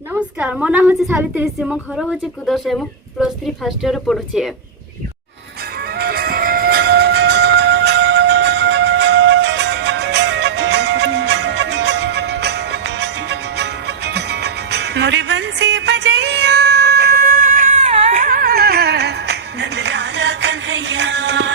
नमस्कार मो ना हूँ सावित्री सी मो घर हूँ कुदर मु +3 फर्स्ट ईयर पढ़ुचे। मोरी बंसी बजैया नंद लाला कन्हैया।